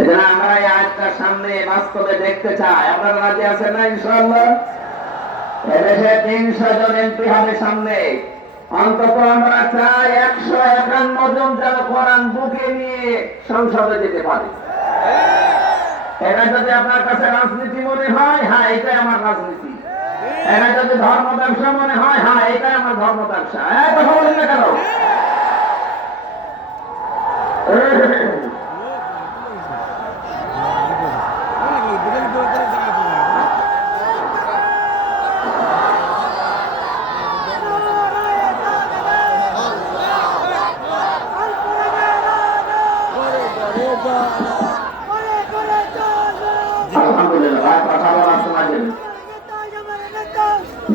এজন্য আমরা এই আয়াতটার সামনে বাস্তবে দেখতে চাই। আপনারা রাজি আছেন না ইনশাআল্লাহ? এদেশে 300 জন এমপি হবে সামনে। অন্তত আমরা চাই 151 জন যেন কোরআন বুকে নিয়ে সংসদে যেতে পারে। এটা যদি আপনার কাছে রাজনীতি মনে হয়, হ্যাঁ এটাই আমার রাজনীতি। এটা যদি ধর্ম ব্যবসা মনে হয়, হ্যাঁ এটাই আমার ধর্ম ব্যবসা। কথা বলেন না কেন?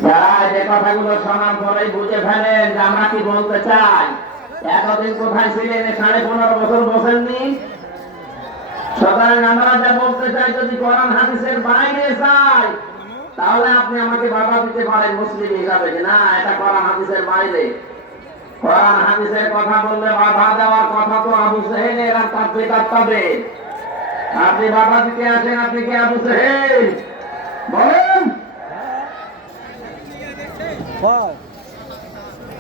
যারা যে কথাগুলো শোনার পরেই বুঝে ফেলেন যে আমরা কি বলতে চাই, এতদিন কোথায় ছিলেন? 15.5 বছর বসেননি। সুতরাং আমরা যা বলতে চাই, যদি কোরআন হাদিসের বাইরে চাই, তাহলে আপনি আমাকে বাধা দিতে পারেন মুসলিম হিসাবে, যে না এটা কোরআন হাদিসের বাইরে। কোরআন হাদিসের কথা বললে বাধা দেওয়ার কথা তো আবু সেহেলের আর তার প্রেতাত্মাদের। আপনি বাধা দিতে আসেন, আপনি কি আবু সেহেল? বলেন।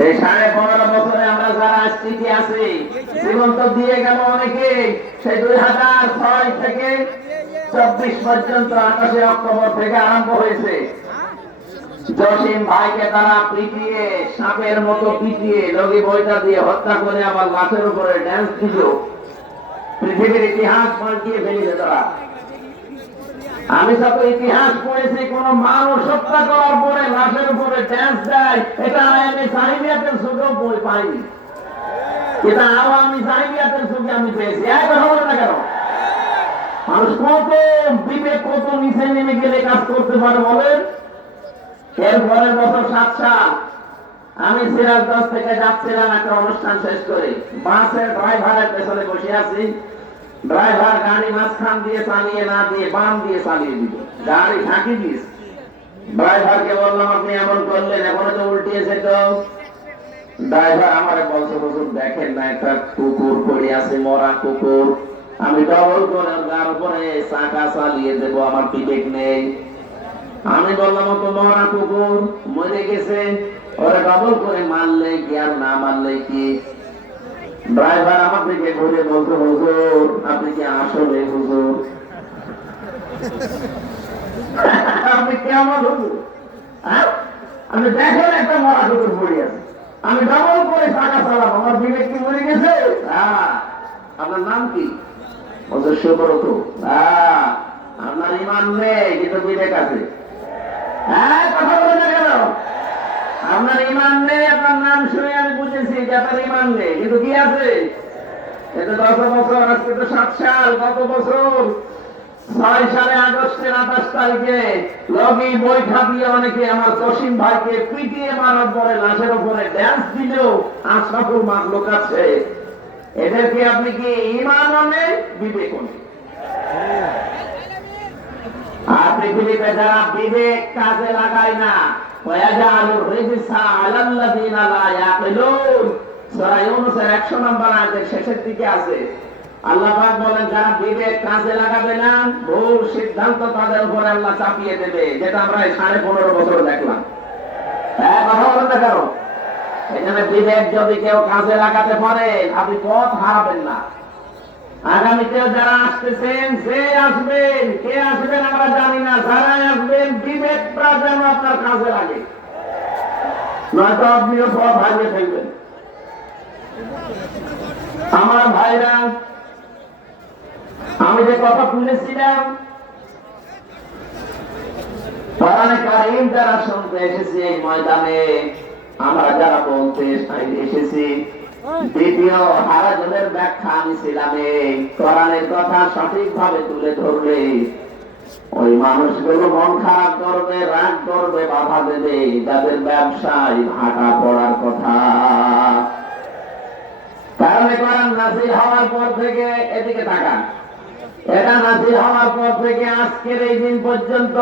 এই 15.5 বছরে আমরা যারা স্থিতি আছি, জীবন তো দিয়ে গেল অনেকে। সেই 2006 থেকে 24 পর্যন্ত 28 অক্টোবর থেকে আরম্ভ হয়েছে। জসিম ভাইকে তারা পিটিয়ে, সাপের মতো পিটিয়ে, লগি বইটা দিয়ে হত্যা করে আবার লাশের উপরে ড্যান্স দিল। পৃথিবীর ইতিহাস পাল্টিয়ে ফেলেছে তারা। আমি যত ইতিহাস পড়েছি, কোন মানুষ হত্যা করার পরে লাশের উপরে ড্যান্স দেয়, এটা আমি জাহিলিয়াতের যুগেও বই পাইনি। এটা আওয়ামী জাহিলিয়াতের যুগে আমি পেয়েছি। কথা বলে না কেন? মানুষ কত বিবেক, কত নিচে নেমে গেলে কাজ করতে পারে বলেন। এর পরের বছর 7 সাল আমি সিরাজগঞ্জ থেকে যাচ্ছিলাম একটা অনুষ্ঠান শেষ করে। বাসের ড্রাইভারের পেছনে বসে আছি। ড্রাইভার গাড়ি মাঝখান দিয়ে চালিয়ে না দিয়ে বাম দিয়ে চালিয়ে দিল, গাড়ি ঝাঁকি দিয়েছে। ড্রাইভারকে বললাম আপনি এমন করলেন, এখনো তো উল্টিয়েছে তো। ড্রাইভার আমারে বলছে হুজুর দেখেন না একটা কুকুর পড়ে আছে, মরা কুকুর। আমি ডবল করে তার উপরে চাকা চালিয়ে দেবো, আমার বিবেক নেই। আমি বললাম তো মরা কুকুর মরে গেছে, ওরা ডবল করে মারলে কি আর না মারলে কি? ড্রাইভার আমার দিকে ঘুরে বলতো হুজুর আপনি কি আসলে হুজুর? আপনি কেমন হুজুর? আমি দেখেন একটা মরা কুকুর পড়ে আছে, আমি ডবল করে চাকা চালাবো, আমার বিবেক কি মরে গেছে? আপনার নাম কি? হুজুর সুব্রত। আপনার ইমান নেই কিন্তু বিবেক আছে। কথা বলে না কেন? আপনার ইমান নেই, আপনার নাম শুনে আমি বুঝেছি যে আপনার ইমান নেই, কিন্তু কি আছে? এটা 10 বছর, আজকে তো 7 সাল। গত বছর 6 সালে আগস্টের 28 তারিখে লগি বৈঠা দিয়ে অনেকে আমার জসিম ভাইকে পিটিয়ে মারার পরে লাশের উপরে ড্যান্স দিল। আশরাফুল মাখলুক আছে। এদেরকে আপনি কি ইমানও নেই, বিবেকও নেই। আর পৃথিবীতে যারা বিবেক কাজে লাগায় না, ওয়াজালুর রিজসা আলাল্লাযিনা লা ইয়াকিলুন, সূরা ইউনূসের 100 নম্বর আয়াতের শেষের দিকে আছে। আল্লাহ পাক বলেন যারা বিবেক কাজে লাগাবে না, ভুল সিদ্ধান্ত তাদের উপরে আল্লাহ চাপিয়ে দেবে, যেটা আমরা 15.5 বছর দেখলাম। কথা বলেন না কেন? এখানে বিবেক যদি কেউ কাজে লাগাতে পারে, আপনি পথ হারাবেন না। আগামীতেও যারা আসতেছেন, যে আসবেন, কে আসবেন আমরা জানি না, যারা আসবেন বিবেকটা যেন আপনার কাজে লাগে, নয়তো আপনিও পথ হারিয়ে ফেলবেন। আমার ভাইরা, আমি যে কথা তুলেছিলাম, কোরআনে কারীম যারা শুনতে এসেছি এই ময়দানে, আমরা যারা বলতে এসেছি, দ্বিতীয় হারাজনের ব্যাখ্যা আমি ছিলাম কোরআনের কথা সঠিকভাবে তুলে ধরলে ওই মানুষগুলো মন খারাপ করবে, রাগ করবে, বাধা দেবে, যাদের ব্যবসায় ভাটা পড়ার কথা। কারণ কোরআন নাযিল হওয়ার পর থেকে, এদিকে তাকান, এটা নাযিল হওয়ার পর থেকে আজকের এই দিন পর্যন্ত,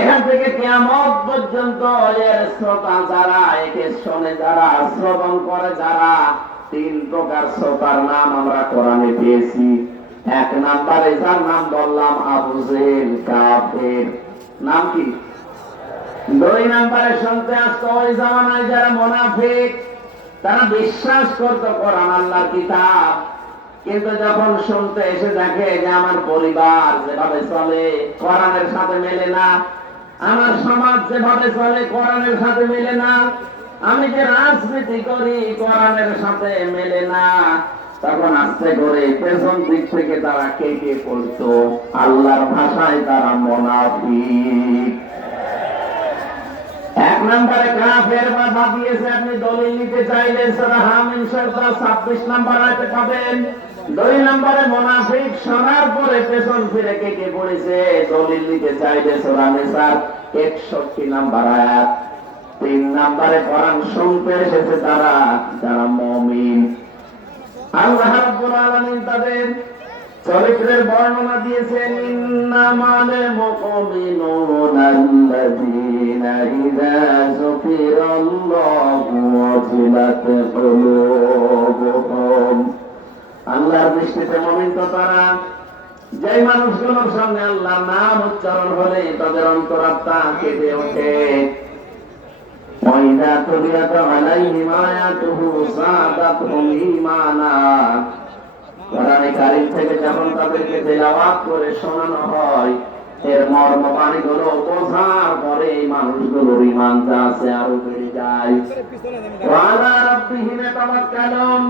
এখান থেকে কিয়ামত পর্যন্ত এর শ্রোতা যারা, একে শোনে যারা, শ্রবণ করে যারা, 3 প্রকার শ্রোতার নাম আমরা কোরআনে পেয়েছি। এক নাম্বারে যার নাম বললাম আবু জেহেল কাফের, নাম কি? দুই নাম্বারে শুনতে আসতো ওই জামানায় যারা মুনাফিক, তারা বিশ্বাস করতো কোরআন আল্লাহর কিতাব, কিন্তু যখন শুনতে এসে দেখে যে আমার পরিবার যেভাবে চলে কোরআনের সাথে মেলে না, আমার সমাজ যেভাবে চলে কোরআনের সাথে মেলে না, আমি যে রাজনীতি করি কোরআনের সাথে মেলে না, তখন আস্তে করে পেছন দিক থেকে তারা কেটে পড়তো। আল্লাহর ভাষায় তারা মুনাফিক। এক নম্বরে কাফের বাধা দিয়েছে। আপনি দলিল নিতে চাইলে সূরা হামিম সূরা 26 নম্বর আয়াতে পাবেন। দুই নম্বরে মুনাফিক শোনার পরে পেছন ফিরে কেটে পড়েছে। দলিল নিতে চাইলে সূরা নিসা 61 নম্বর আয়াত। তিন নম্বরে কোরআন শুনতে এসেছে তারা যারা মুমিন। আল্লাহ রাব্বুল আলামিন তাদের চরিত্রের বর্ণনা দিয়েছেন, ইন্নামাল মুমিনুনা আল্লাযীনা ইযা যুকিরাল্লাহু ওয়াজিলাত কুলুবুহুম। আল্লাহর দৃষ্টিতে মুমিন তো তারা, যে মানুষগুলোর সামনে আল্লাহর নাম উচ্চারণ হলে তাদের অন্তরাত্মা কেঁপে ওঠে। ওয়াইদা তুলিয়াত আলাইহিম আয়াতুহু যাদাতহুম ঈমানা। কোরআনে কারীম থেকে যখন তাদেরকে তেলাওয়াত করে শোনানো হয়, এর মর্ম বাণীগুলো বোঝার পরে এই মানুষগুলোর ঈমান যা আছে আরো বেড়ে যায়। ওয়ালা রাব্বিহিম ইয়াতাওয়াক্কালুন।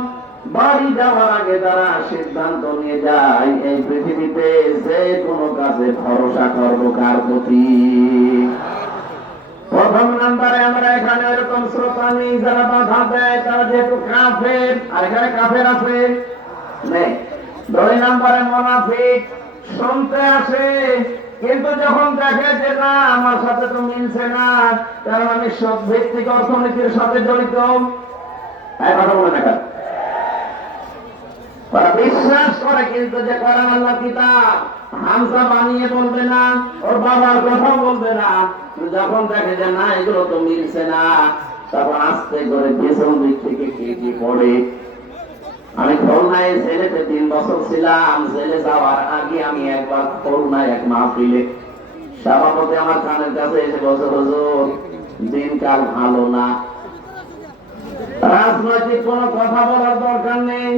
বাড়ি যাওয়ার আগে তারা সিদ্ধান্ত নিয়ে যায় এই পৃথিবীতে যে কোনো কাজে ভরসা করবো কার প্রতি। প্রথম নাম্বারে আমরা এখানে এরকম শ্রোতা নেই যারা বাধা দেয়, তারা যেহেতু কাফের, আর এখানে কাফের আছে নেই। দুই নম্বরে মুনাফিক শুনতে আসে, কিন্তু যখন দেখে যে না আমার সাথে তো মিলছে না, কারণ আমি সব ভিত্তিক অর্থনীতির সাথে জড়িত, কথা বলে দেখা তারা বিশ্বাস করে কিন্তু যে কোরআন আল্লাহর কিতাব, হামজা বানিয়ে বলবে না, ওর বাবার কথা বলবে না। যখন দেখে যে না এগুলো তো মিলছে না, তখন আস্তে করে পেছন দিক থেকে কেটে পড়ে। আমি খুলনায় জেলেতে 3 বছর ছিলাম। জেলে যাওয়ার আগে আমি একবার খুলনায় এক মাহফিলে সভাপতি আমার কানের কাছে এসে বলছে, হুজুর দিনকাল ভালো না, রাজনৈতিক কোনো কথা বলার দরকার নেই,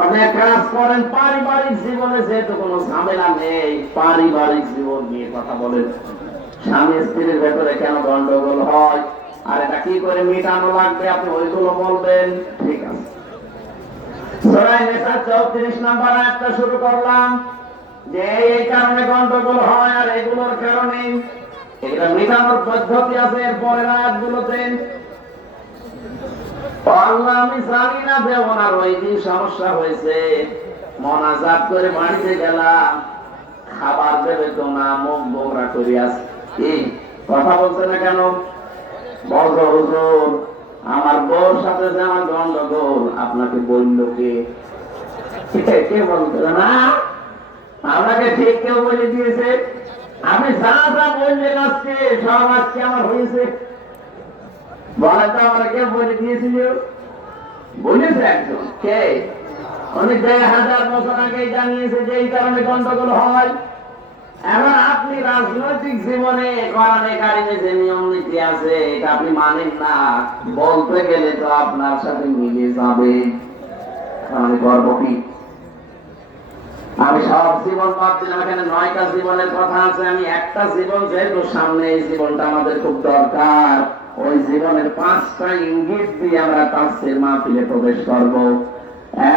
আপনি এক কাজ করেন, পারিবারিক জীবনে যেহেতু কোনো ঝামেলা নেই, পারিবারিক জীবন নিয়ে কথা বলেন। স্বামী স্ত্রীর ভেতরে কেন গন্ডগোল হয় আর এটা কি করে মেটানো লাগবে আপনি ওইগুলো বলবেন। ঠিক আছে, সূরা নিসা 34 নম্বর আয়াতটা শুরু করলাম যে এই কারণে গন্ডগোল হয় আর এগুলোর কারণে এটা মেটানোর পদ্ধতি আছে এর পরের আয়াতগুলোতে। আল্লাহ আমি জানি না যে ওনার ওই দিন সমস্যা হয়েছে, মোনাজাত করে বাড়িতে গেলাম, খাবার দেবে তো না, মুখ বোমরা করে আছে, এই কথা বলছে না কেন? বলতো হুজুর আমার বউর সাথে যে আমার গন্ডগোল, আপনাকে বলল কে? কে বলতে না, আপনাকে ঠিক কেউ বলে দিয়েছে? আপনি যা যা বললেন আজকে সব আজকে আমার হয়েছে। বলে তো আমরা কে বলে দিয়েছিল? বলেছে একজন, কে? উনি 1000 বছর আগে জানিয়েছে যে এই কারণে গন্ডগোল হয়। এখন আপনি রাজনৈতিক জীবনে কোরআনে কারিমে যে নিয়ম নীতি আছে এটা আপনি মানেন না, বলতে গেলে তো আপনার সাথে মিলে যাবে। আমি করবো কি? আমি সব জীবন বাদ দিলাম, এখানে 9টা জীবনের কথা আছে। আমি একটা জীবন যেহেতু সামনে, এই জীবনটা আমাদের খুব দরকার, ওই জীবনের 5টা ইঙ্গিত দিয়ে আমরা তাফসীর মাহফিলে প্রবেশ করব।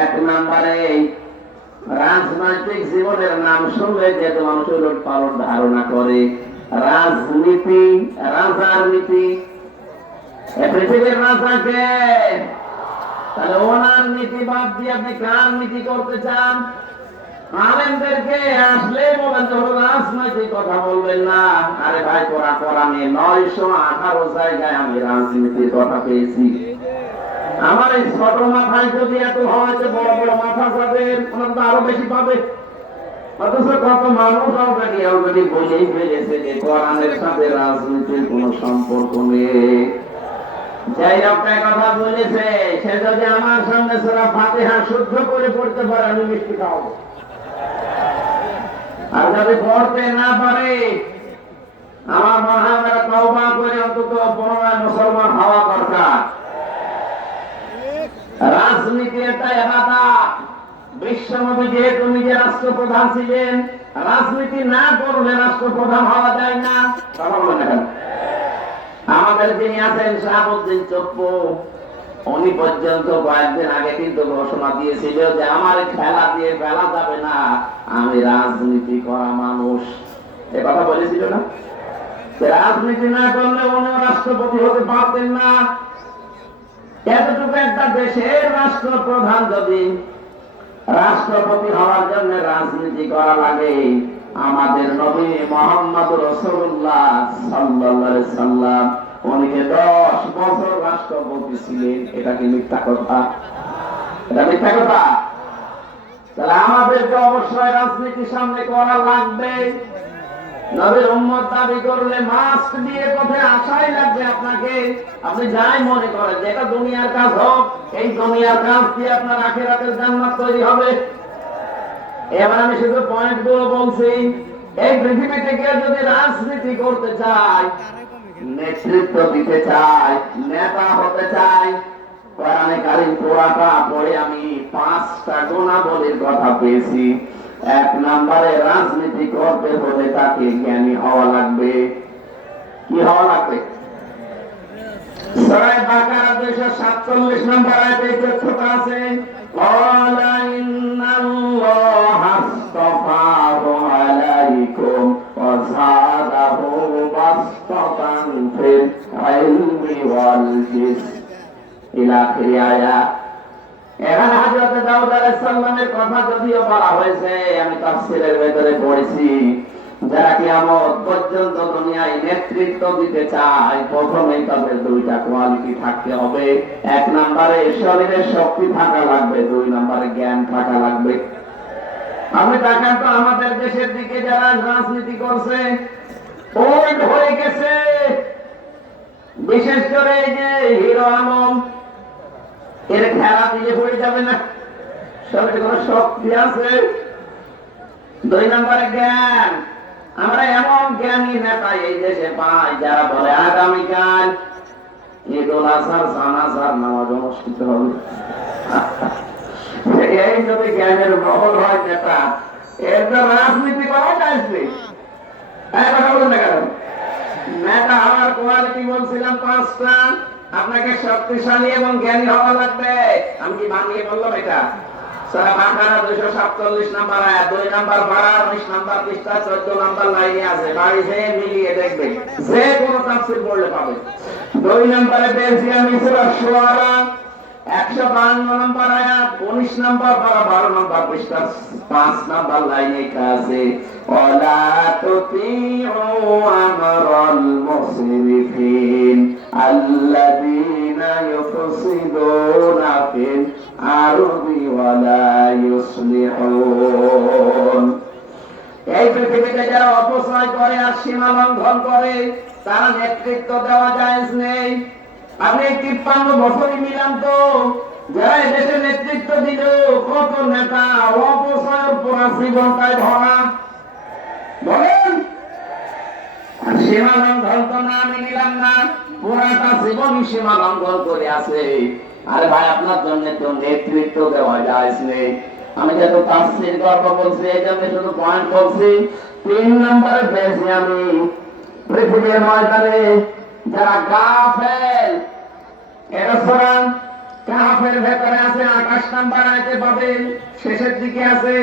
এক নম্বরে রাজনৈতিক জীবনের নাম শুনলে যেহেতু মানুষ উলট পালট ধারণা করে, রাজনীতি, রাজার নীতি। পৃথিবীর রাজাকে, তাহলে ওনার নীতি বাদ দিয়ে আপনি কার নীতি করতে চান? আলেমদেরকে আসলে বলেন যখন রাজনৈতিক কথা বলবেন না। আরে ভাই তোরা কোরআনে 918 জায়গায় আমি রাজনীতির কথা পেয়েছি। আমার এই ছোট মাথায় যদি এত হয় যে বড় বড় মাথা যাবে, ওনার তো আরো বেশি পাবে। অথচ কত মানুষ অলরেডি বলেই ফেলেছে যে কোরআনের সাথে রাজনীতির কোন সম্পর্ক নেই। যাই আপনার কথা বলেছে সে যদি আমার সামনে সূরা ফাতিহা শুদ্ধ করে পড়তে পারে আমি মিষ্টি খাওয়াবো। আর যদি পড়তে না পারে, আমার মনে হয় আমরা তওবা করে অন্তত পুনরায় মুসলমান হওয়া দরকার। রাজনীতি একটা ইবাদত। বিশ্বনবী যেহেতু নিজে রাষ্ট্রপ্রধান ছিলেন, রাজনীতি না করলে রাষ্ট্রপ্রধান হওয়া যায় না। কথা বলেন এখন। আমাদের যিনি আছেন শাহাবুদ্দিন চপ্পু, উনি পর্যন্ত কয়েকদিন আগে কিন্তু ঘোষণা দিয়েছিল যে আমার খেলা দিয়ে ফেলা যাবে না, আমি রাজনীতি করা মানুষ। এ কথা বলেছিল না? রাজনীতি না করলে উনি রাষ্ট্রপতি হতে পারতেন না। এতটুকু একটা দেশের রাষ্ট্রপ্রধান যদি রাষ্ট্রপতি হওয়ার জন্য রাজনীতি করা লাগে, আমাদের নবী মুহাম্মদ রাসূলুল্লাহ সাল্লাল্লাহু আলাইহি সাল্লাম উনি 10 বছর রাষ্ট্রপতি ছিলেন। এটা কি মিথ্যা কথা? এটা মিথ্যা কথা। তাহলে আমাদেরকে অবশ্যই রাজনীতি সামনে করা লাগবে। নবীর উম্মত দাবি করলে মাস্ক দিয়ে কোথায় আসাই লাগবে আপনাকে। আপনি যাই মনে করেন যে এটা দুনিয়ার কাজ হোক, এই দুনিয়ার কাজ দিয়ে আপনার আখিরাতের জান্নাত তৈরি হবে। এবার আমি শুধু পয়েন্ট গুলো বলছি। এই পৃথিবী থেকে যদি রাজনীতি করতে চাই, নেতৃত্ব দিতে চাই, নেতা হতে চাই, কোরআনে কারীম পুরাটা পড়ে আমি 5টা গুণাবলীর কথা পেয়েছি। 1 নম্বরে রাজনীতি করতে হলে তাকে জ্ঞানী হওয়া লাগবে। কি হওয়া লাগবে? সূরা বাকারা 247 নম্বর আয়াতে তথ্যটা আছে, ক্বালা ইন্নাল্লাহা আস্তাফাহু আলাইকুম ওয়া যাদাহু বাসতাতান ফিল ইলমি ওয়াল জিসম। ইলা আখির আয়াত। এখানে হযরত দাউদ আলাইহিস সালামের কথা যদিও বলা হয়েছে, আমি তাফসীরের ভেতরে পড়েছি, যারা কিয়ামত পর্যন্ত দুনিয়ায় নেতৃত্ব দিতে চায়, প্রথমেই তাদের 2টা কোয়ালিটি থাকতে হবে। 1 নম্বরে শরীরে শক্তি থাকা লাগবে, 2 নম্বরে জ্ঞান থাকা লাগবে। আপনি দেখেন তো আমাদের দেশের দিকে যারা রাজনীতি করছে, ওল্ড হয়ে গেছে। বিশেষ করে এই যে হিরো আলম, এর খেলা দিয়ে পড়ে যাবে না, শরীরে কোনো শক্তি আছে। 2 নম্বরে জ্ঞান। আমরা এমন জ্ঞানী নেতা এই দেশে পাই যারা বলে আগামীকাল ঈদুল আজহার জানাজার নামাজ অনুষ্ঠিত হবে। এই যদি জ্ঞানের মহল হয় নেতা, এর তো রাজনীতি করা যাচ্ছে। কথা বলুন না কেন? নেতা হওয়ার কোয়ালিটি বলছিলাম 5টা। আপনাকে শক্তিশালী এবং জ্ঞানী হওয়া লাগবে। আমি কি বানিয়ে বললাম এটা? সূরা বাকারা 247 নম্বর আয়াত, 2 নম্বর পারা 19 নম্বর পৃষ্ঠা 14 নম্বর লাইনে আছে। বাড়ি যেয়ে মিলিয়ে দেখবেন, যে কোনো তাফসীর পড়লে পাবেন। 2 নম্বরে পেয়েছি আমি সূরা শুআরা 152 নম্বর আয়াত, 19 নম্বর পারা 12 নম্বর পৃষ্ঠা 5 নম্বর লাইনে আছে, ওয়ালা তুতিউ আমরাল মুসরিফিন আল্লাযীনা ইউফসিদুনা ফিল আরদি ওয়ালা ইউসলিহুন। এই পৃথিবীতে যারা অপচয় করে আর সীমা লঙ্ঘন করে, তারা নেতৃত্ব দেওয়া জায়েজ নেই। আপনি 53 বছরই মিলান তো, যারা দেশে নেতৃত্ব দিল, কত নেতা অপচয়ের পুরা জীবনটাই ধরা। বলেন, সীমা লঙ্ঘন তো না, আমি নিলাম না, পুরাটা জীবনই সীমা লঙ্ঘন করে আছে। আরে ভাই, আপনার জন্য তো নেতৃত্ব দেওয়া জায়েজ নেই। আমি যেহেতু তাফসীর গল্প বলছি, এই জন্য শুধু পয়েন্ট বলছি। 3 নম্বরে পেয়েছি আমি পৃথিবীর ময়দানে যারা গাফেল। এটা সূরা কাহফের ভেতরে আছে, 28 নম্বর আয়াতে পাবেন, শেষের দিকে আছে।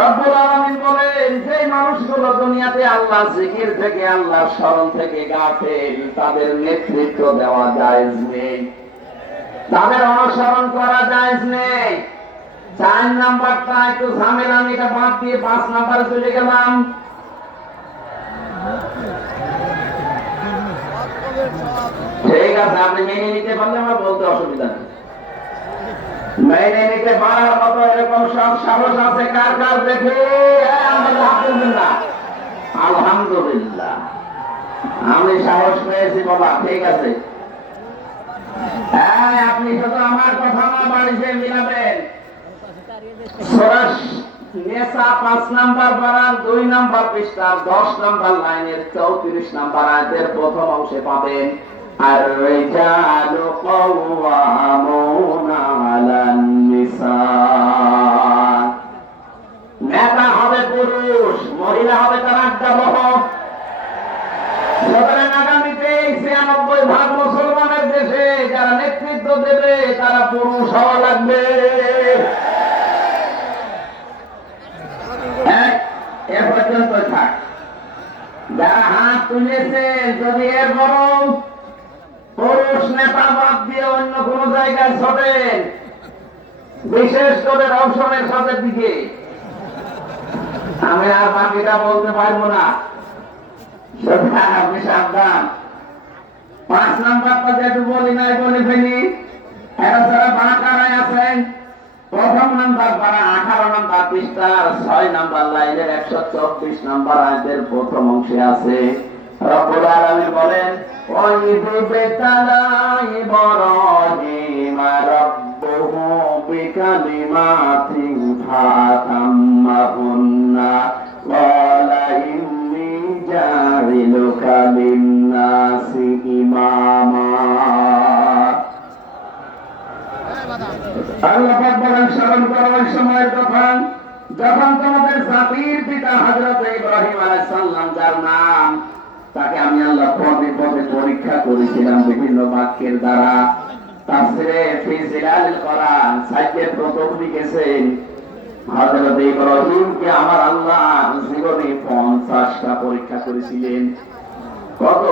রব্বুল আলামিন বলেন, যে মানুষগুলো দুনিয়াতে আল্লাহ জিকির থেকে, আল্লাহর স্মরণ থেকে গাফেল, তাদের নেতৃত্ব দেওয়া জায়েজ নেই, তাদের অনুসরণ করা জায়েজ নেই। 4 নাম্বারটা একটু ঝামেলা, আমি এটা বাদ দিয়ে 5 নাম্বারে চলে গেলাম। ঠিক আছে, আপনি মেনে নিতে পারলে আমার বলতে অসুবিধা নেই। মেনে নিতে পারার মতো এরকম সব সাহস আছে কার কার? দেখে আলহামদুলিল্লাহ, আলহামদুলিল্লাহ, আমি সাহস পেয়েছি বাবা। ঠিক আছে, আপনি শুধু আমার কথা না বাড়িতে মিলাবেন। সূরা নেশা 5 নাম্বার পারার 2 নাম্বার পৃষ্ঠার 10 নাম্বার লাইনের 34 নাম্বার আয়াতের প্রথম অংশে পাবেন আর রিজালু কাওয়ামুনা আলান নিসা। নেতা হবে পুরুষ, মহিলা হবে তার আজ্ঞাবহ। সুতরাং আগামীতে 96% মুসলমানের দেশে যারা নেতৃত্ব দেবে তারা পুরুষ হওয়া লাগবে। এ পর্যন্ত থাক। যারা হাত তুলেছে যদি এর বরং পুরুষ নেতা বাদ দিয়ে অন্য কোন জায়গায় ছোটেন, বিশেষ করে রওশনের সাথে দিকে, আমি আর বাকিটা বলতে পারবো না। আপনি সাবধান। 5 নাম্বারটা যেটু বলি নাই বলে ফেলি। এরা যারা বাঁকারায় আছেন, প্রথম নাম্বার পারা 18 নাম্বার পৃষ্ঠার 6 নাম্বার লাইনের 124 নাম্বার আয়াতের প্রথম অংশে আছে রব্বুল আলামিন বলেন ওয়াইদ বেতালা ইব্রাহিম রাব্বুহু বিকালিমাতিন ফাতাম্মাহুন্না ক্বালা ইন্নী জাইলুকা লিন-নাসি ইমামা। আল্লাহ পাক বলেন স্মরণ করো ওই সময়ের কথা যখন তোমাদের জাতির পিতা হযরত ইব্রাহিম আলাইহিস সালাম, যার নাম, তাকে আমি আল্লাহ পদে পদে পরীক্ষা করেছিলাম বিভিন্ন বাক্যের দ্বারা। তাফসীরে ফি জিলালিল কোরআন সাইয়েদ প্রথম লিখেছেন হযরত ইব্রাহিমকে আমার আল্লাহ জীবনে 50টা পরীক্ষা করেছিলেন। কত?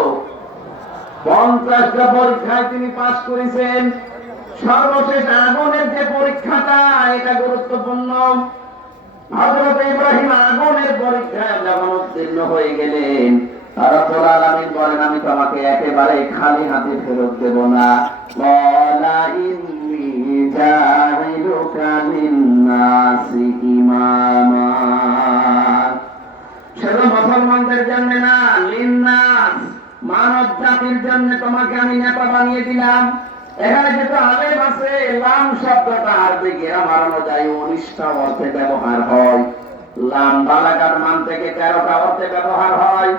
50টা পরীক্ষায় তিনি পাস করেছেন। সর্বশেষ আগুনের যে পরীক্ষাটা, এটা গুরুত্বপূর্ণ। হযরত ইব্রাহিম আগুনের পরীক্ষায় যখন উত্তীর্ণ হয়ে গেলেন, রব্বুল আলামিন বলেন আমি তোমাকে একেবারে খালি হাতে ফেরত দেব না। ক্বালা ইন্নী জাইলুকা লিন-নাসি ইমামা। শুধু মুসলমানদের জন্য না, লিন-নাস, মানব জাতির জন্য তোমাকে আমি নেতা বানিয়ে দিলাম। এখানে যেটা আলেম আছে, লাম শব্দটা আরবি গ্রামার অনুযায়ী 19টা অর্থে ব্যবহার হয়। লাম বালাগাত মান থেকে 13টা অর্থে ব্যবহার হয়।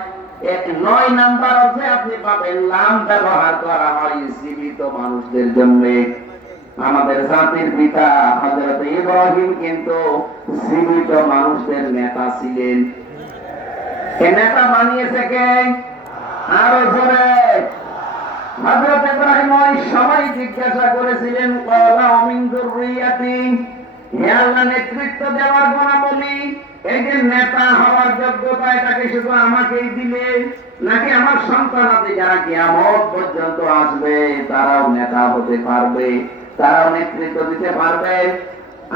9 নাম্বার অর্থে আপনি পাবেন লাম ব্যবহার করা হয় জীবিত মানুষদের জন্য। আমাদের জাতির পিতা হযরত ইব্রাহিম কিন্তু জীবিত মানুষদের নেতা ছিলেন। এই নেতা বানিয়েছে কে? আরো জোরে। হযরত ইব্রাহিম ওই সময় জিজ্ঞাসা করেছিলেন ক্বালা মিন যুররিয়াতি, হে আল্লাহ নেতৃত্ব দেওয়ার গুণাবলী, এই যে নেতা হওয়ার যোগ্যতা, এটাকে শুধু আমাকেই দিলে নাকি আমার সন্তানাদি যারা কিয়ামত পর্যন্ত আসবে তারাও নেতা হতে পারবে, তারাও নেতৃত্ব দিতে পারবে?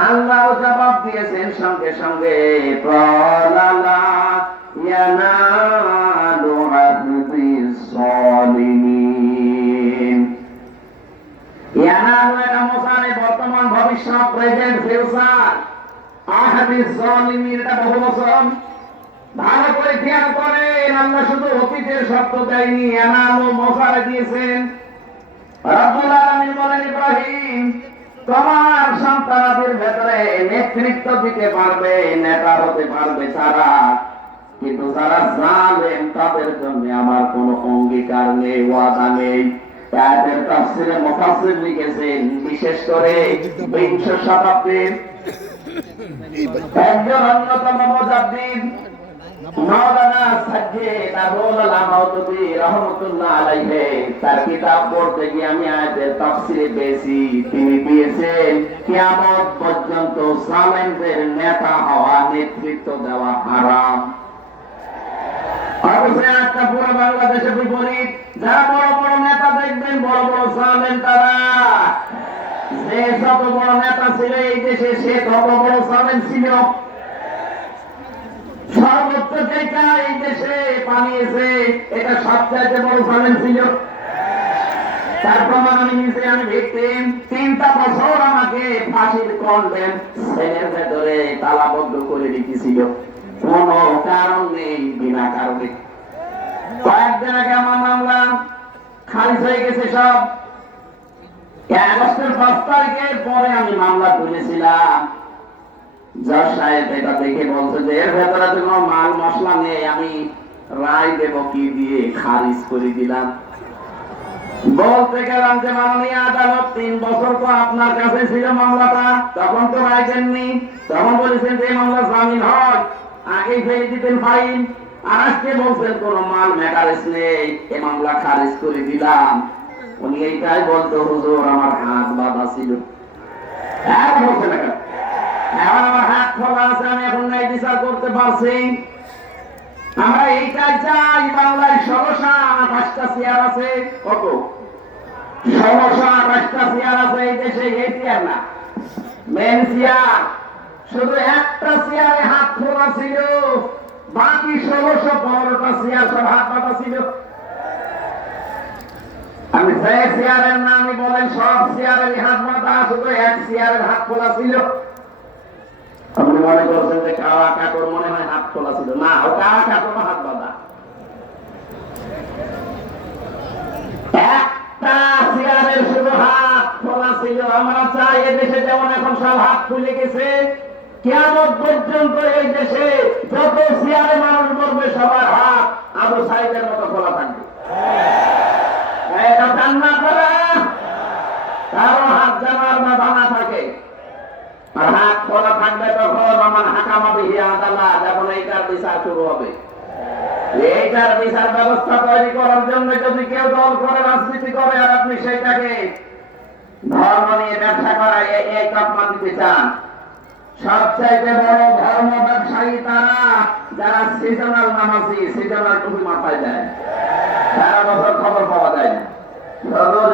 আল্লাহ জবাব দিয়েছেন সঙ্গে সঙ্গে ক্বালা লা ইয়ানালু আহদিস সালিমিন। ইয়ানালু এটা মুসারে বর্তমান ভবিষ্যৎ, প্রেজেন্ট ফিউচার। আহদিস সালিমিন এটা বহু বচন। ভালো করে খেয়াল করেন, আল্লাহ শুধু অতীতের শব্দ দেয়নি, ইয়ানালু মুসারে দিয়েছেন। রব্বুল আলামিন বলেন ইব্রাহিম তোমার সন্তানদের ভেতরে নেতৃত্ব দিতে পারবে, নেতা হতে পারবে তারা, কিন্তু যারা জালেম তাদের জন্য আমার কোনো অঙ্গীকার নেই, ওয়াদা নেই। তাদের তাফসীরে মুফাসসির লিখেছেন বিশেষ করে 20 শতাব্দীর একজন অন্যতম মুজাদ্দিদ মাওলানা সাজ্জাদ আবুল আলামাউদ্দি রাহমাতুল্লাহ আলাইহি, তার কিতাব পড়তে গিয়ে আমি আয়াতের তাফসীরে পেয়েছি, তিনি দিয়েছেন কিয়ামত পর্যন্ত জালেমদের নেতা হওয়া, নেতৃত্ব দেওয়া হারাম। অবশ্যই একটা পুরো বাংলাদেশে বিপরীত। যারা বড় বড় নেতা দেখবেন বড় বড় জালেম তারা। যে যত বড় নেতা ছিল এই দেশে সে তত বড় জালেম ছিল। সর্বোচ্চ যেটা এই দেশে বানিয়েছে এটা সবচাইতে বড় জালেম ছিল। তার প্রমাণ আমি নিজে, আমি ভিকটিম। 3টা বছর আমাকে ফাঁসির কন্ডেম সেলের ভেতরে তালাবদ্ধ করে রেখেছিল, কোন কারণ নেই, বিনা কারণে। কয়েকদিন আগে আমার মামলা খারিজ হয়ে গেছে সব। আগস্টের 5 তারিখের পরে আমি মামলা তুলেছিলাম। জজ সাহেব এটা দেখে বলছে যে এর ভেতরে তো কোনো মাল মশলা নেই, আমি রায় দেব কি দিয়ে, খারিজ করে দিলাম। বলতে গেলাম যে মাননীয় আদালত 3 বছর তো আপনার কাছে ছিল মামলাটা, তখন তো রায় দেননি, তখন বলেছেন যে মামলা জামিন হয়, আগেই ফেলে দিতেন ফাইল, আর আজকে বলছেন কোন মাল ম্যাটারেস নেই, এই মামলা খারিজ করে দিলাম। উনি এইটাই বলতো, হুজুর আমার হাত বাঁধা ছিল। হ্যাঁ বলছে না, এখন আমার হাত খোলা আছে, আমি এখন নাই বিচার করতে পারছি। আমরা এইটা চাই, বাংলায় 1628টা চেয়ার আছে, কত 1628টা চেয়ার আছে এই দেশে, এই চেয়ার না মেন চেয়ার, শুধু একটা চেয়ারে হাত খোলা ছিল, বাকি 1615টা চেয়ার সব হাত বাঁধা ছিল। আমি যে চেয়ারের নাম বলেন সব চেয়ারের হাত বাঁধা, শুধু এক চেয়ারের হাত খোলা ছিল। আপনি মনে করছেন যে কাওয়া কাকর মনে হয় হাত খোলা ছিল, না, ও কাওয়া কাকর হাত বাঁধা। একটা চেয়ারের শুধু হাত খোলা ছিল। আমরা চাই এদেশে যেমন এখন সব হাত খুলে গেছে, কিয়ামত পর্যন্ত এই দেশে যত চেয়ারে মানুষ বলবে সবার হাত আবু সাইদের মতো খোলা থাকবে। এটা চান না করে কারো হাত জামার বা বানা থাকে, আর হাত খোলা থাকবে তখন আমার হাকামা বিহি আদালত, যখন এইটার বিচার শুরু হবে। এইটার বিচার ব্যবস্থা তৈরি করার জন্য যদি কেউ দল করে রাজনীতি করে আর আপনি সেইটাকে ধর্ম নিয়ে ব্যবসা করা এই তকমা দিতে চান, সবচাইতে বড় ধর্ম ব্যবসায়ী তারা যারা সিজনাল নামাজি, সিজনাল টুপি মাথায় দেয়, সারা বছর খবর পাওয়া যায় না।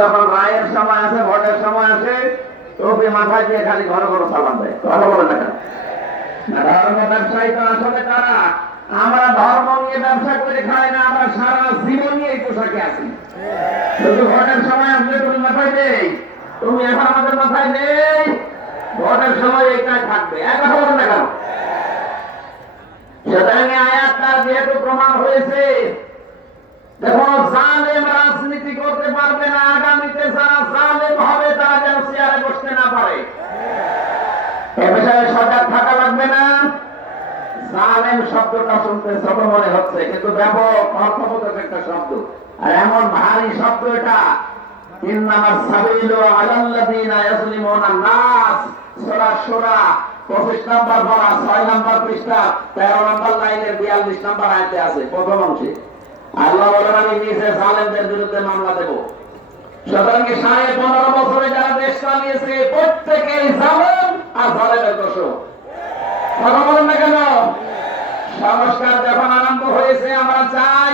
যখন রায়ের সময় আছে, ভোটের সময় আছে, টুপি মাথায় দিয়ে খালি ঘর ঘর সালাম দেয়, কথা বলে না কেন? ধর্ম ব্যবসায়ী তো আসলে তারা, আমরা ধর্ম নিয়ে ব্যবসা করে খাই না, আমরা সারা জীবন নিয়ে এই পোশাকে আছি। শুধু ভোটের সময় আসলে তুমি মাথায় নেই, তুমি এখন আমাদের মাথায় নেই, ভোটের সময় এইটাই থাকবে, এক কথা বলেন না কেন? সুতরাং আয়াতটা যেহেতু প্রমাণ হয়েছে, দেখো জালেম রাজনীতি করতে পারবে না, আগামীতে যারা জালেম হবে তারা যেন চেয়ারে বসতে না পারে, এ বিষয়ে সজাগ থাকা লাগবে না। জালেম শব্দটা শুনতে ছোট মনে হচ্ছে, কিন্তু ব্যাপক অর্থবোধক একটা শব্দ, আর এমন ভারী শব্দ এটা। ইন্নামাস সাবিলু আলাল্লাযিনা ইয়াজলিমুনা নাস, সূরা সূরা 25 নম্বর পড়া 6 নম্বর পৃষ্ঠা 13 নম্বর লাইনের 42 নম্বর আয়াতে আছে, প্রথম অংশে আল্লাহ বলেন আমি নিজে জালেমদের বিরুদ্ধে মামলা দেব। সুতরাং 15.5 বছরে যারা দেশ চালিয়েছে প্রত্যেকেই জালেম আর জালেমের দোষক, কথা বলেন না কেন? সংস্কার যখন আরম্ভ হয়েছে, আমরা চাই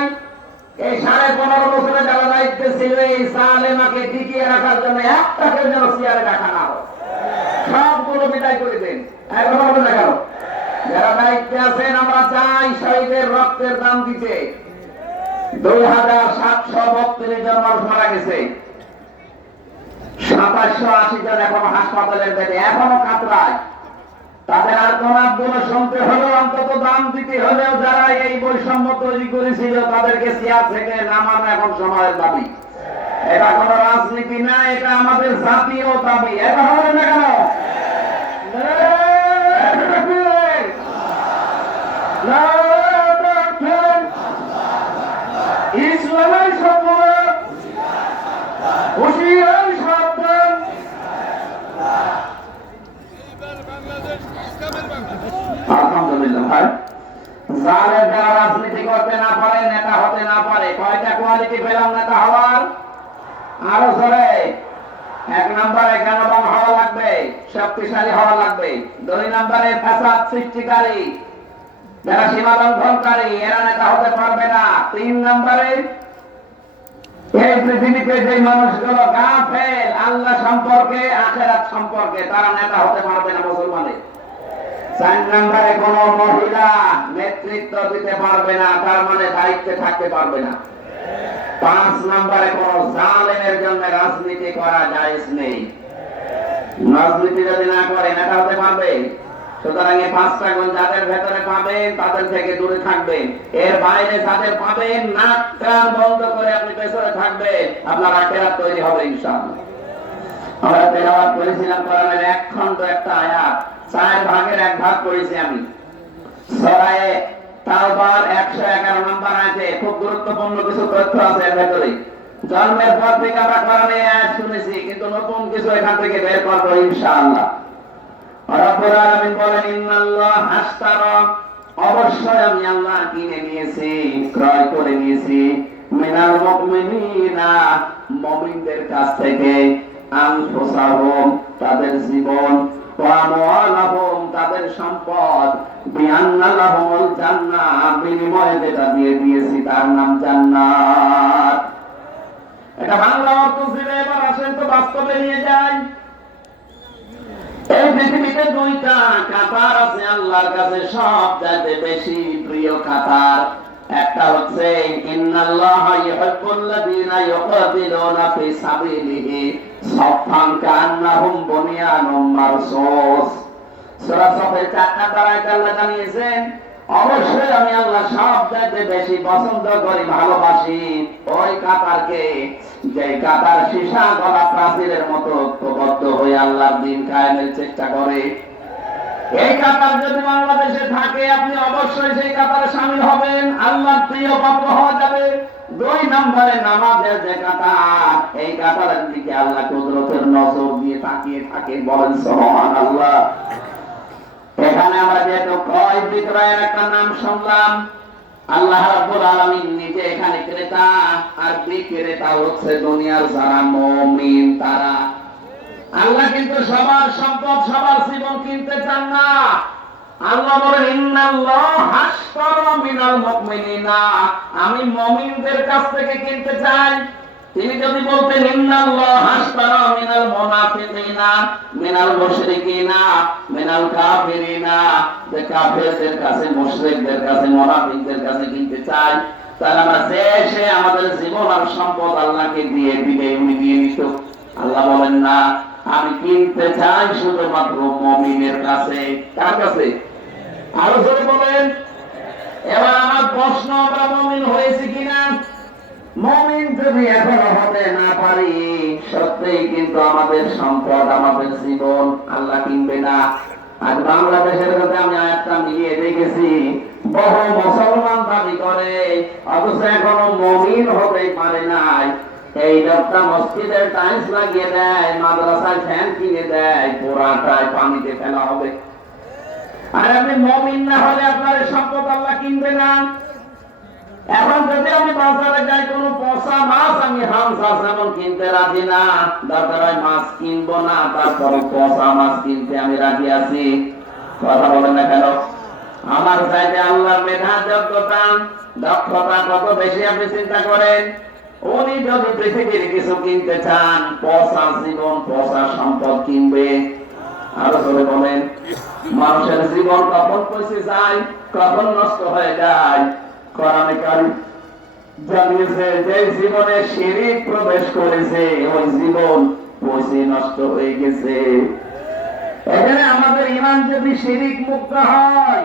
এই 15.5 বছরে যারা দায়িত্বে ছিল এই জালেমাকে টিকিয়ে রাখার জন্য একটাকে যেন চেয়ারে রাখা না হয়, সবগুলো বিদায় করে দেন। এখন বলেন না কেন? যারা দায়িত্বে আছেন আমরা চাই শহীদের রক্তের দাম দিতে। 2732 জন মানুষ মারা গেছে, 2780 জন এখন হাসপাতালের বেডে, এখনো কাতরায়। তাদের আর কোনগুলো শুনতে হলেও অন্তত দাম দিতে হলেও যারা এই বৈষম্য তৈরি করেছিল তাদেরকে চেয়ার থেকে নামানো এখন সময়ের দাবি। এটা কোন রাজনীতি না, এটা আমাদের জাতীয় দাবি। এটা হবে না কেন? ইসলামের সম্মান, হুঁশিয়ার সাবধান। আলহামদুলিল্লাহ ভাই, যারা যারা রাজনীতি করতে না পারে, নেতা হতে না পারে, কয়টা কোয়ালিটি পেলাম নেতা হওয়ার? আরো জোরে। 1 নম্বরে জ্ঞানবান হওয়া লাগবে, শক্তিশালী হওয়া লাগবে। 2 নম্বরে ফাসাদ সৃষ্টিকারী, যারা সীমা লঙ্ঘনকারী, এরা নেতা হতে পারবে না। 3 নম্বরে এই পৃথিবীতে যে মানুষগুলো গাফেল আল্লাহ সম্পর্কে, আখিরাত সম্পর্কে, তারা নেতা হতে পারবে না মুসলমানের। 4 নম্বরে কোন মহিলা নেতৃত্ব দিতে পারবে না, তার মানে দায়িত্বে থাকতে পারবে না। 5 নম্বরে কোন জালেমের জন্য রাজনীতি করা জায়েজ নেই। রাজনীতি যদি না করে নেতা হতে পারবে? সুতরাং এই 5টা গুণ যাদের ভেতরে পাবেন তাদের থেকে দূরে থাকবেন। এর বাইরে যাদের পাবেন, নাক কান বন্ধ করে আপনি পেছনে থাকবেন, আপনার আখিরাত তৈরি হবে ইনশাআল্লাহ। আমরা তেলাওয়াত করেছিলাম কোরআনের 1 খণ্ড একটা আয়াত, 4 ভাগের 1 ভাগ করেছি আমি। সূরা তাওবার 111 নম্বর আয়াতে খুব গুরুত্বপূর্ণ কিছু তথ্য আছে এর ভেতরে। জন্মের পর থেকে আমরা কোরআনে আয়াত শুনেছি, কিন্তু নতুন কিছু এখান থেকে বের করব ইনশাআল্লাহ। রব্বুল আলামিন বলেন, ইন্নাল্লাহ আশতারা, অবশ্যই আমি আল্লাহ কিনে নিয়েছি, ক্রয় করে নিয়েছি, মিনাল মুমিনিনা, মুমিনদের কাছ থেকে, আনফুসাহুম, তাদের জীবন, ওয়া আমওয়ালাহুম, তাদের সম্পদ, বিআন্না লাহুমুল জান্নাহ, বিনিময়ে যেটা দিয়ে দিয়েছি তার নাম জান্নাত। এটা বাংলা অর্থ ছিল, এবার আসেন তো বাস্তবে নিয়ে যাই। এই পৃথিবীতে 2টা কাতার আছে আল্লাহর কাছে সবচেয়ে বেশি প্রিয় কাতার। একটা হচ্ছে ইন্নাল্লাহা ইউহিব্বুল্লাযীনা ইউকাতিলুনা ফি সাবিলিহি সাফফান কান্নাহুম বুনিয়ানুম মারসুস। সূরা সাফের 4 নম্বর আয়াতে আল্লাহ জানিয়েছেন, অবশ্যই আমি আল্লাহ সবচেয়ে বেশি পছন্দ করি, ভালোবাসি ওই কাতারকে, যে কাতার সীসা গলা প্রাচীরের মতো ঐক্যবদ্ধ হয়ে আল্লাহর দ্বীন কায়েমের চেষ্টা করে। এই কাতার যদি বাংলাদেশে থাকে, আপনি অবশ্যই সেই কাতারে শামিল হবেন, আল্লাহর প্রিয় পাত্র হওয়া যাবে। 2 নম্বরে নামাজের যে কাতার, এই কাতারের দিকে আল্লাহ কুদরতের নজর দিয়ে তাকিয়ে থাকে, বলেন সুবহানাল্লাহ। এখানে আমরা যেহেতু ক্রয় বিক্রয়ের একটা নাম শুনলাম, আল্লাহ রাব্বুল আলামিন নিজে এখানে ক্রেতা, আর বিক্রেতা হচ্ছে দুনিয়ার যারা মুমিন তারা। আল্লাহ কিন্তু সবার সম্পদ, সবার জীবন কিনতে চান না। আল্লাহ বলেন, ইন্নাল্লাহা আশতারা মিনাল মুমিনিনা, আমি মুমিনদের কাছ থেকে কিনতে চাই। তিনি যদি বলতেন ইন্নাল্লাহা আশতারা মিনাল মুনাফিকিনা মিনাল মুশরিকিনা মিনাল কাফিরিনা, যে কাফেরদের কাছে, মুশরিকদের কাছে, মুনাফিকদের কাছে কিনতে চাই, তাহলে আমরা সে আমাদের জীবন আর সম্পদ আল্লাহকে দিয়ে দিলে উনি দিয়ে নিত। আল্লাহ বলেন না, আমি কিনতে চাই শুধুমাত্র মুমিনের কাছে। কার কাছে? আরো জোরে বলেন। এবার আমার প্রশ্ন, আমরা মুমিন হয়েছি কিনা? মুমিন যদি এখনো হতে না পারি, সত্যিই কিন্তু আমাদের সম্পদ, আমাদের জীবন আল্লাহ কিনবে না। আজ বাংলাদেশের কাছে আমি আয়াতটা মিলিয়ে দেখেছি, বহু মুসলমান দাবি করে, অথচ এখনো মুমিন হতেই পারে নাই। এই লোকটা মসজিদের টাইলস লাগিয়ে দেয়, মাদ্রাসায় ফ্যান কিনে দেয়, পুরাটাই পানিতে ফেলা হবে। আর আপনি মুমিন না হলে আপনার সম্পদ আল্লাহ কিনবে না। এখন যদি আমি বাজারে যাই, কোন পচা মাছ আমি হামসা যেমন কিনতে রাজি না, দরকার হয় মাছ কিনবো না, তারপরে পচা মাছ কিনতে আমি রাজি আছি। কথা বলেন না কেন? আমার চাইতে আল্লাহর মেধা, যোগ্যতা, দক্ষতা কত বেশি আপনি চিন্তা করেন। উনি যদি পৃথিবীর কিছু কিনতে চান, পচা জীবন, পচা সম্পদ কিনবে। আরো জোরে বলেন। মানুষের জীবন কখন পচে যায়, কখন নষ্ট হয়ে যায়, কোরআনে কারীম জানিয়েছে, যে জীবনে শিরক প্রবেশ করেছে ওই জীবন পচে নষ্ট হয়ে গেছে। এখানে আমাদের ঈমান যদি শিরক মুক্ত হয়,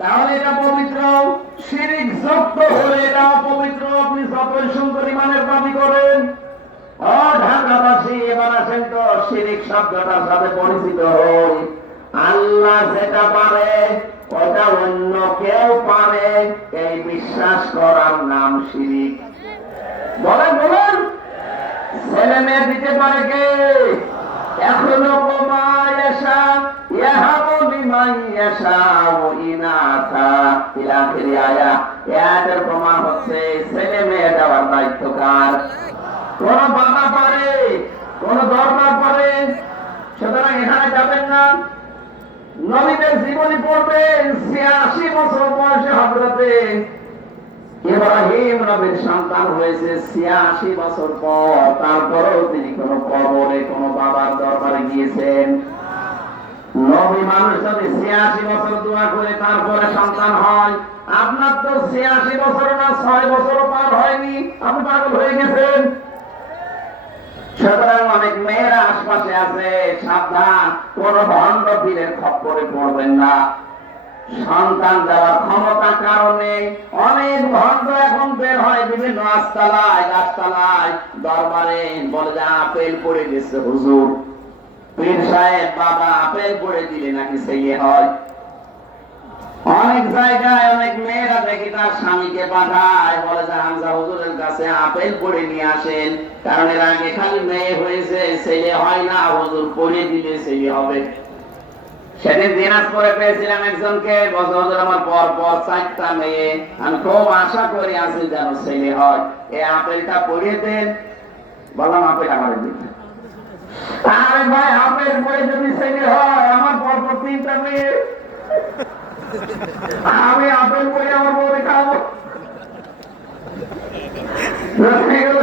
তাহলে এটা পবিত্র। শিরক যুক্ত হলে এটা অপবিত্র। আপনি যতই সুন্দর ঈমানের দাবি করেন। ও ঢাকাবাসী, এবার আসেন তো শিরক শব্দটার সাথে পরিচিত হই। আল্লাহ যেটা পারে ওটা অন্য কেউ পারে, এই বিশ্বাস করার নাম শিরক। বলেন বলেন। ছেলে মেয়ে দিতে পারে কে? এখনো কমায়াশা ইয়াহাবু লিমান ইয়াশাউ ইনাথা ইলা আখিরি আয়া। এর প্রমাণ হচ্ছে ছেলে মেয়ে দেওয়ার দায়িত্ব কার? কোন বাবা পারে, কোন দরবার পারে। সুতরাং এখানে যাবেন না। নবীদের জীবনী পড়বেন, ৮৬ বছর বয়সে হযরতে ইব্রাহিম নবীর সন্তান হয়েছে ৮৬ বছর পর। তারপরেও তিনি কোন কবরে, কোন বাবার দরবারে গিয়েছেন? নবী মানুষ যদি ৮৬ বছর দোয়া করে তারপরে সন্তান হয়, আপনার তো ৮৬ বছর না, ৬ বছরও পার হয়নি, আপনি পাগল হয়ে গেছেন। সুতরাং অনেক মেয়েরা আশপাশে আছে, সাবধান, কোন ভণ্ড পীরের খপ্পরে পড়বেন না। সন্তান দেওয়ার ক্ষমতা কারণে অনেক ভণ্ড এখন বের হয় বিভিন্ন আস্তালায়, গাছতলায়, দরবারে, বলে যে আপেল পড়ে গেছে হুজুর, পীর সাহেব বাবা আপেল পড়ে দিলে নাকি ছেলে হয়। অনেক জায়গায় অনেক মেয়েরা দেখি তার স্বামীকে পাঠায়, বলে যে হামজা হুজুরের কাছে আপেল পড়ে নিয়ে আসেন, কারণ এর আগে খালি মেয়ে হয়েছে, ছেলে হয় না, হুজুর পড়ে দিলে ছেলে হবে। সেদিন দিনাজপুরে পেয়েছিলাম একজনকে, বছর হুজুর আমার পর পর 4টা মেয়ে, আমি খুব আশা করি আছি যেন ছেলে হয়, এই আপেলটা পড়িয়ে দেন। বললাম আপেল আমার দিতে। আরে ভাই আপেল পড়ে যদি ছেলে হয়, আমার পর পর 3টা মেয়ে, আমি আপেল পড়ে আমার বউকে খাবো।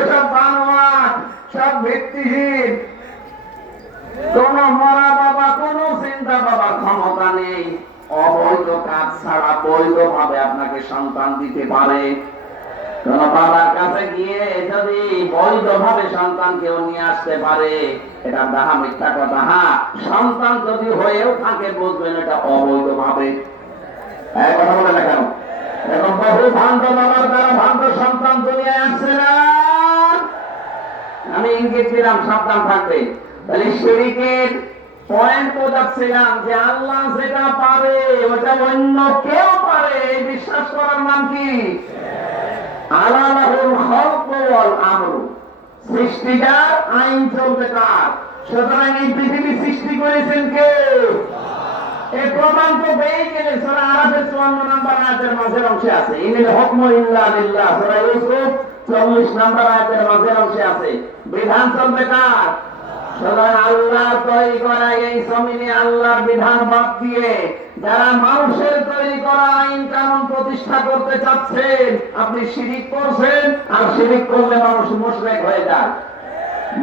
সব বানোয়াট, সব ভিত্তিহীন, কোন মরা বাবা, কোন চিন্তা বাবার ক্ষমতা নেই। অবৈধ কাজ ছাড়া বৈধ ভাবে আপনাকে সন্তান দিতে পারে। কোন বাবার কাছে গিয়ে যদি বৈধ ভাবে সন্তান কেউ নিয়ে আসতে পারে, এটা দাহা মিথ্যা কথা। হ্যাঁ, সন্তান যদি হয়েও থাকে বুঝবেন এটা অবৈধ ভাবে। কথা বলে না কেন? এখন বহু ভ্রান্ত বাবার দ্বারা ভ্রান্ত সন্তান দুনিয়ায় আসছে না। আমি ইঙ্গিত দিলাম সাবধান থাকবে। তাহলে শিরকের পয়েন্ট বোঝাচ্ছিলাম যে আল্লাহ যেটা পারে ওটা অন্য কেউ পারে, এই বিশ্বাস করার নাম কি? আলালাহুল খালকু ওয়াল আমরু, সৃষ্টিটার আইন চলবে তার। সুতরাং এই পৃথিবী সৃষ্টি করেছেন কে? এই প্রমাণ তো পেয়ে গেলে সূরা আরাফের 54 নম্বর আয়াতের মাঝের অংশে আছে, ইনিল হুকমু ইল্লা লিল্লাহ। সূরা ইউসুফ 40 নম্বর আয়াতের মাঝের অংশে আছে। বিধান চলবে কার? সুতরাং আল্লাহর তৈরি করা এই জমিনে আল্লাহর বিধান বাদ দিয়ে যারা মানুষের তৈরি করা আইন কানুন প্রতিষ্ঠা করতে চাচ্ছেন, আপনি শিরিক করছেন। আর শিরিক করলে মানুষ মুশরিক হয়ে যায়।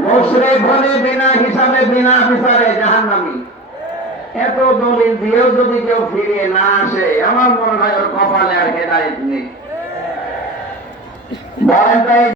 মুশরিক হলে বিনা হিসাবে বিনা বিচারে জাহান্নামী। এত দলিল দিয়েও যদি কেউ ফিরিয়ে না আসে, আমার মনে হয় ওর কপালে আর হেদায়েত নেই। বলেন তাই।